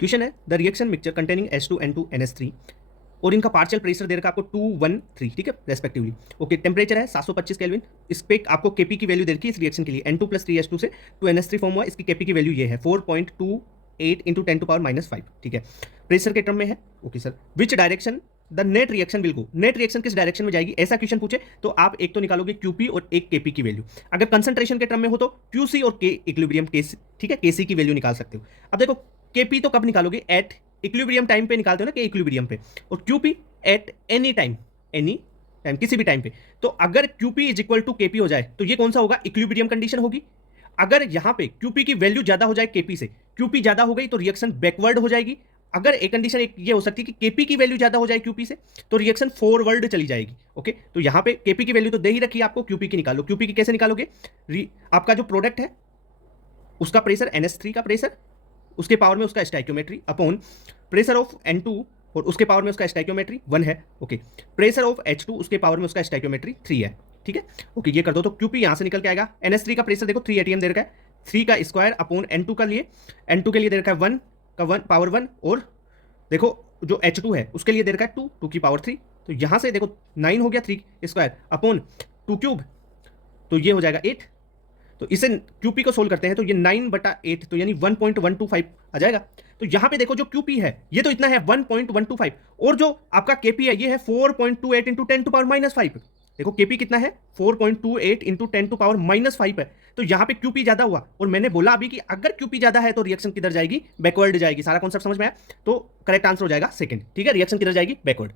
Question है the reaction mixture containing H2N2NH3 और इनका पार्शियल प्रेशर दे रखा है आपको 213, ठीक है, रेस्पेक्टिवली। ओके, टेम्परेचर है 725 केल्विन। इस पे आपको केपी की वैल्यू दे रखी है इस रिएक्शन के लिए। N2 प्लस 3H2 से 2NH3 फॉर्म हुआ, इसकी केपी की वैल्यू ये है 4.28 इंटू 10⁻⁵, ठीक है, प्रेशर के टर्म में है। Okay sir, which direction the net reaction will go, net reaction किस डायरेक्शन में जाएगी, ऐसा क्वेश्चन पूछे तो आप एक तो निकालोगे क्यूपी और एक केपी की वैल्यू। अगर कंसंट्रेशन के टर्म में हो तो क्यूसी और के इक्विलिब्रियम केसी, ठीक है, केसी की वैल्यू निकाल सकते हो। अब देखो केपी तो कब निकालोगे, एट इक्विलिब्रियम टाइम पे निकालते हो ना, के इक्विलिब्रियम पे, और QP at any time, any time, किसी भी टाइम पे। तो अगर QP is equal to KP हो जाए तो ये कौन सा होगा, इक्विलिब्रियम कंडीशन होगी। अगर यहां पे क्यूपी की वैल्यू ज्यादा हो जाए केपी से, क्यूपी ज्यादा हो गई तो रिएक्शन बैकवर्ड हो जाएगी। अगर एक कंडीशन एक ये हो सकती है कि केपी की वैल्यू ज्यादा हो जाए क्यूपी से तो रिएक्शन फॉरवर्ड चली जाएगी। ओके, तो यहां पे केपी की वैल्यू तो दे ही रखी है आपको, क्यूपी की निकालो। क्यूपी की कैसे निकालोगे, आपका जो प्रोडक्ट है उसका प्रेशर NH3 का प्रेशर, उसके पावर में उसका stoichiometry upon pressure of N2 और उसके पावर में उसका स्टाइक्योमेट्री 1 है। ओके, प्रेशर ऑफ H2 उसके पावर में उसका स्टाइक्योमेट्री 3 है, ठीक है। ओके, ये कर दो तो क्यूपी यहां से निकल के आएगा। NH3 का प्रेशर देखो 3 atm दे रखा है, 3 का स्क्वायर अपॉन N2 का लिए, N2 के लिए दे रखा है 1 का 1 पावर 1, और देखो जो H2 है उसके लिए दे रखा है 2, 2 की पावर 3। तो यहां से देखो 9 हो गया 3 स्क्वायर अपॉन 2 क्यूब, तो ये हो जाएगा 8। तो इसे क्यूपी को सोल्व करते हैं तो ये 9/8 तो यानी 1.125 आ जाएगा। तो यहां पे देखो जो क्यूपी है ये तो इतना है 1.125, और जो आपका केपी है ये है 4.28 इंटू 10⁻⁵। देखो केपी कितना है, 4.28 इंटू 10⁻⁵ है। तो यहां पे क्यूपी ज्यादा हुआ, और मैंने बोला अभी कि अगर क्यूपी ज्यादा है तो रिएक्शन किधर जाएगी, बैकवर्ड जाएगी। सारा कॉन्सेप्ट समझ में आया, तो करेक्ट आंसर हो जाएगा सेकंड, ठीक है, रिएक्शन किधर जाएगी, बैकवर्ड।